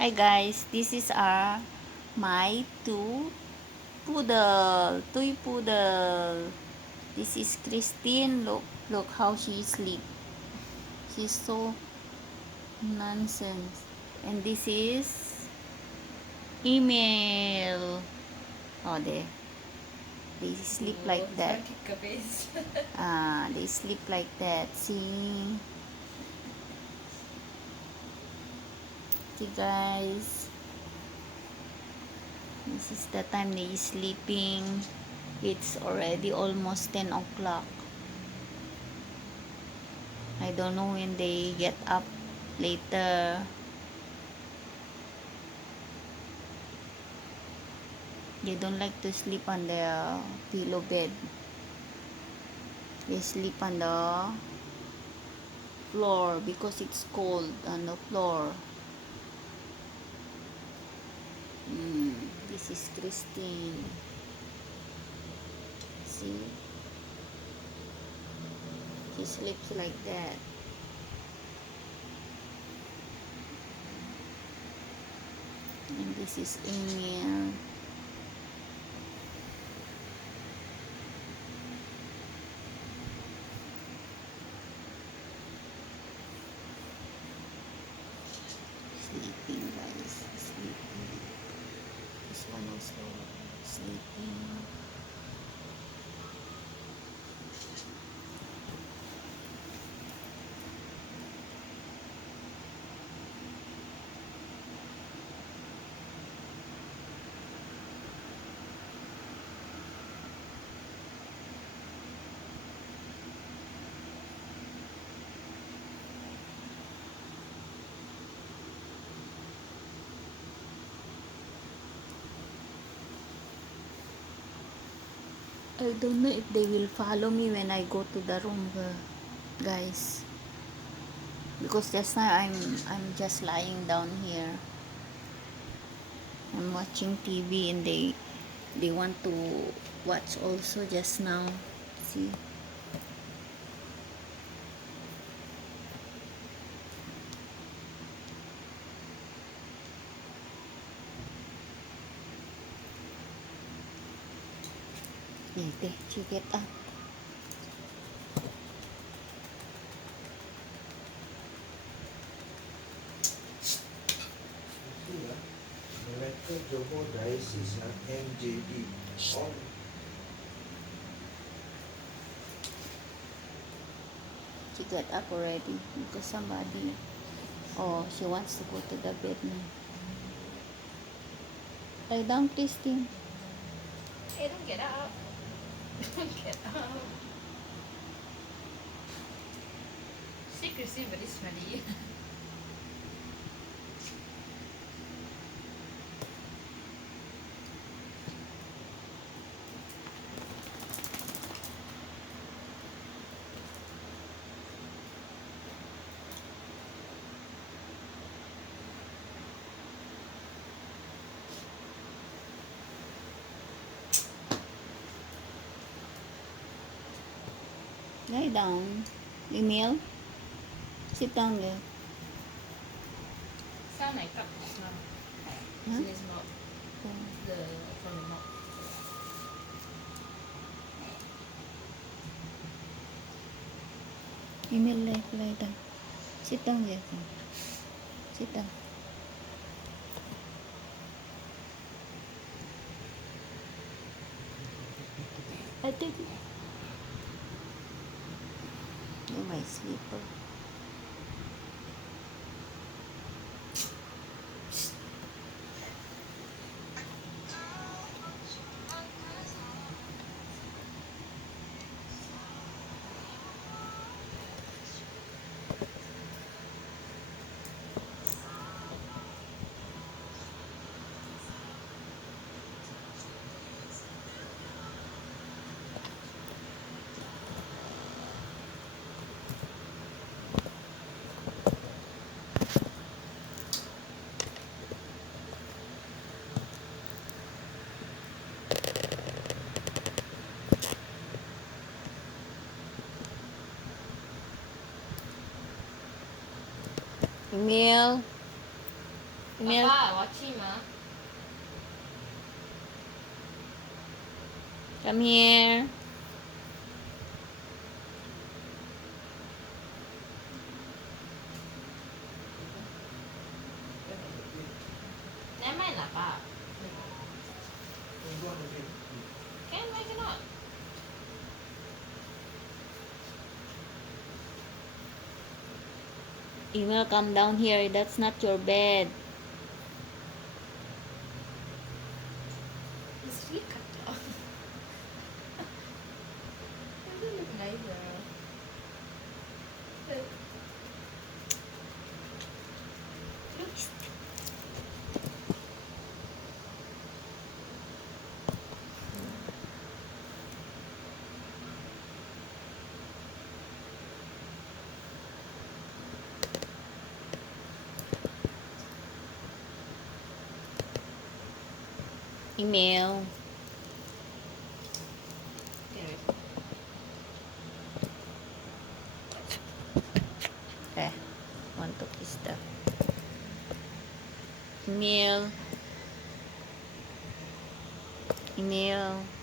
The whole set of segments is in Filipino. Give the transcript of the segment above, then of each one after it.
Hi guys, this is our my two poodle, toy poodle. This is Christine. Look, look how she sleep. She's so nonsense. And this is email. Oh, there. They sleep like that. Ka, bes. Ah, they sleep like that. See? See guys. This is the time they is sleeping. It's already almost 10 o'clock. I don't know when they get up later. They don't like to sleep on the pillow bed. They sleep on the floor because it's cold on the floor. Is Christine. See? She sleeps like that. And this is Emil. This one also sleeping. I don't know if they will follow me when I go to the room, uh, guys. Because just now I'm I'm just lying down here. I'm watching TV and they they want to watch also just now. See? Ite, check it out. Director Jomo Diocese ng MJD. On She got up already because somebody, oh, she wants to go to the bed now. Lie down, Christine. Hey, don't get up. Get up. Secrecy very smelly. Lie down. Emil, sit down there. Sound like cup smell. Huh? In his mouth. The from the mouth. Emil, lie, lie down. Sit down there. Sit down. I did it. You're my sleeper. Emil. Email. Papa, watch him, ah. Come here. Never mind lah, Pak. Tunggu ada dia. Can, why cannot? Email, come down here. That's not your bed. Email. Eh, want to kiss the email. Email.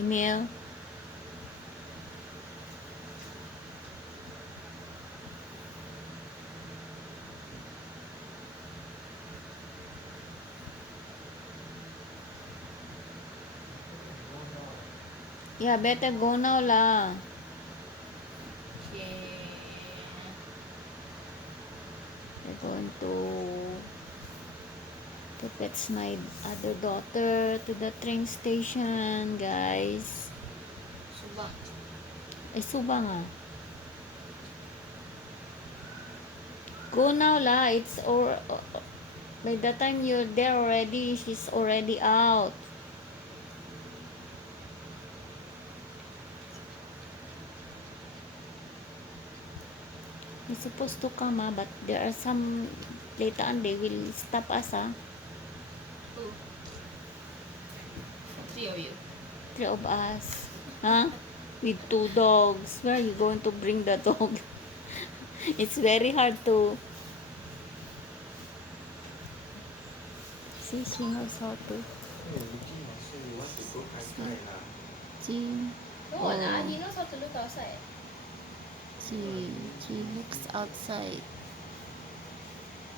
Email. Yeah, better go now lah. Okay. We're going to to fetch my other daughter to the train station, guys. Subang. Ay, subang ah. Go now lah. It's or by the time you're there already, she's already out. We're supposed to come ah, but there are some later on they will stop us ah. Three of you. Three of us. Huh? With two dogs. Where are you going to bring the dog? it's very hard to. See, she knows how to. She, Oh. lah, he knows how to look outside. she, she looks outside.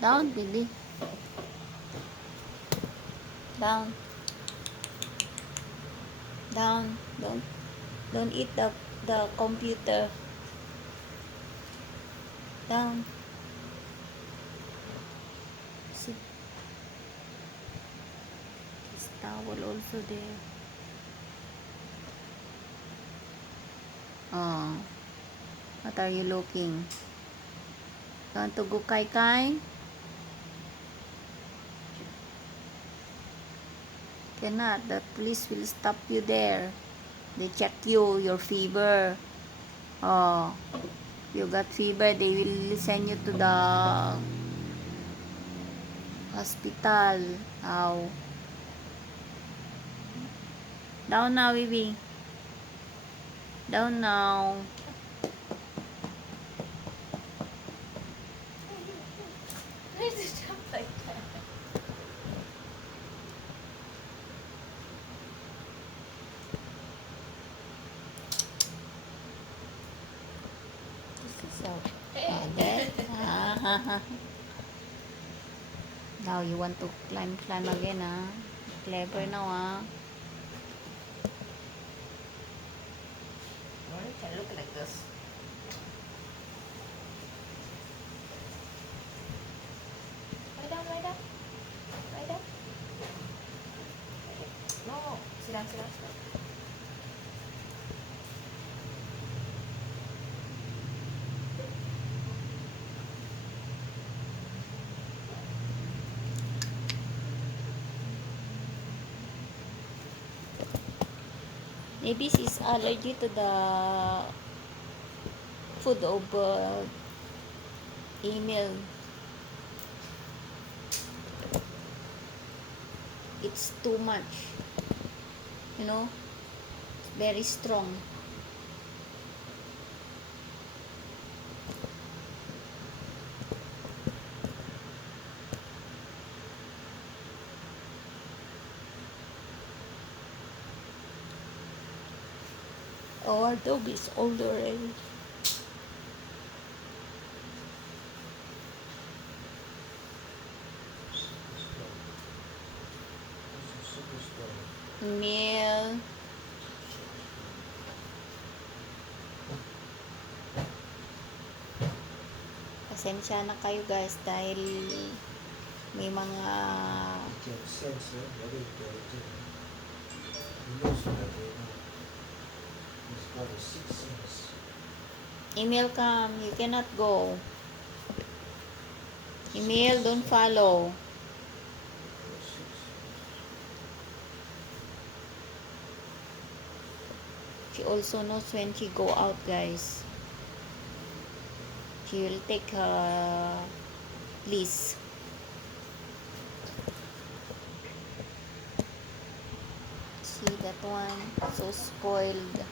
Down, baby. Down. Down. Don't, don't eat the, the computer. Down. Sit. This towel also there. Oh. What are you looking? Want to go kai kai? Cannot. The police will stop you there. They check you, your fever. Oh. You got fever, they will send you to the hospital. How? Down now, baby. Down now. Why is it jump like that? This is so Hey. bad. Ah, Now you want to climb, climb again, ah. Clever now, ah. Only can look like this. Lie down, lie down. Lie down. No, sit down, sit down, sit down. Maybe she's allergic to the food of uh, email. it's too much. You know, very strong. Our dog is old already. Meal. Pasensya na kayo guys dahil may mga Sense, eh? 46 minutes. Email come. You cannot go. Email, don't follow. She also knows when she go out, guys. She will take her list. See that one? So spoiled.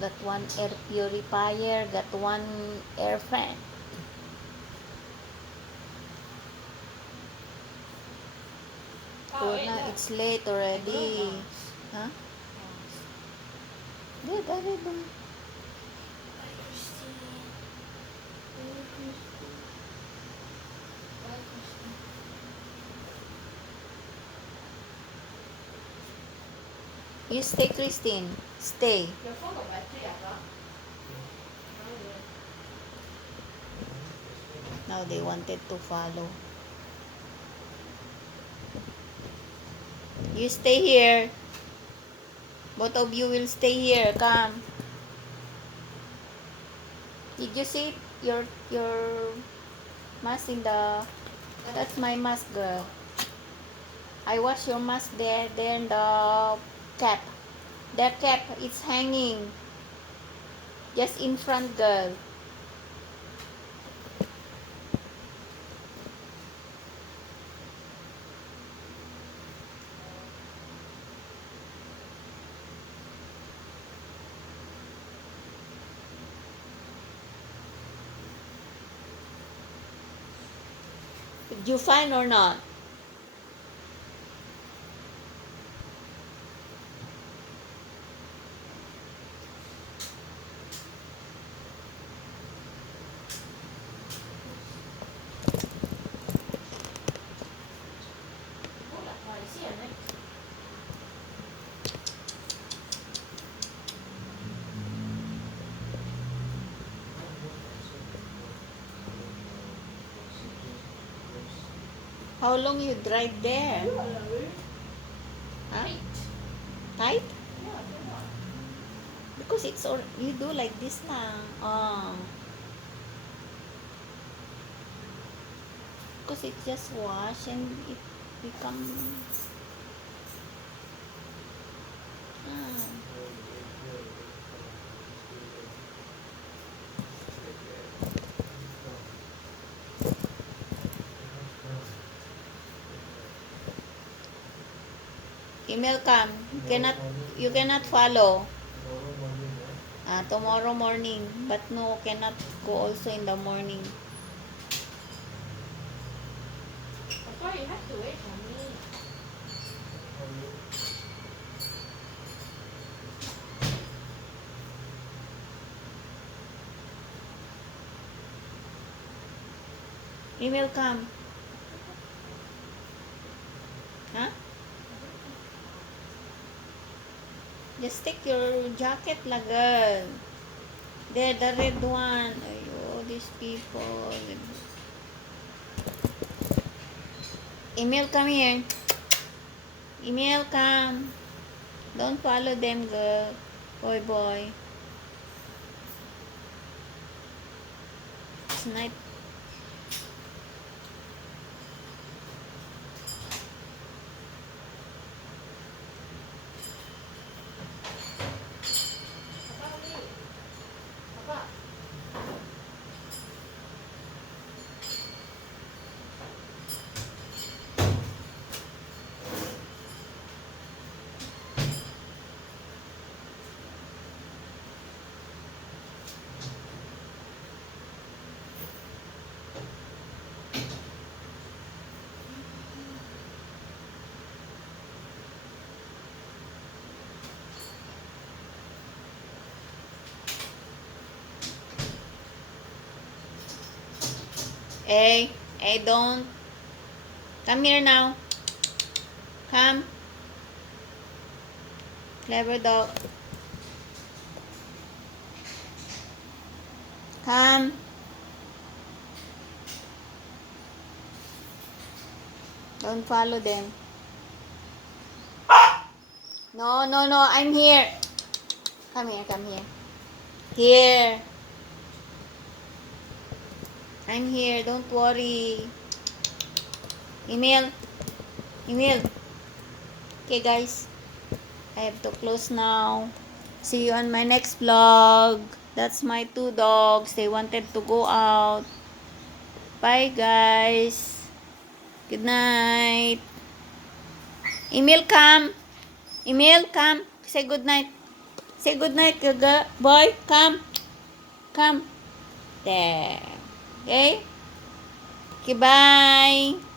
That one air purifier, that one air fan. Oh, na, it's late already. Huh? Good, very good. You stay, Christine. Stay. Now they wanted to follow. You stay here. Both of you will stay here. Come. Did you see your your mask in the? That's my mask, girl. I wash your mask there. Then the cap. That cap is hanging. Just in front, girl. Did you find or not? How long you drive there? Huh? Tight? Because it's all you do like this lang. Oh. Because it just wash and it become ah. Email come. You cannot you cannot follow. Tomorrow morning. Ah, tomorrow morning. But no, cannot go also in the morning. Papa, you have to wait for me. Email come. Just take your jacket la girl. There, the red one. Ayo, these people. Email come here. Email come. Don't follow them, girl. Boy, boy. It's Hey, hey, don't. Come here now. Come. Clever dog. Come. Don't follow them. No, no, no. I'm here. Come here, come here. Here. I'm here. Don't worry. Email. Email. Okay, guys. I have to close now. See you on my next vlog. That's my two dogs. They wanted to go out. Bye, guys. Good night. Emil, come. Emil, come. Say good night. Say good night. Boy, come. Come. There. Okay? Okay, bye.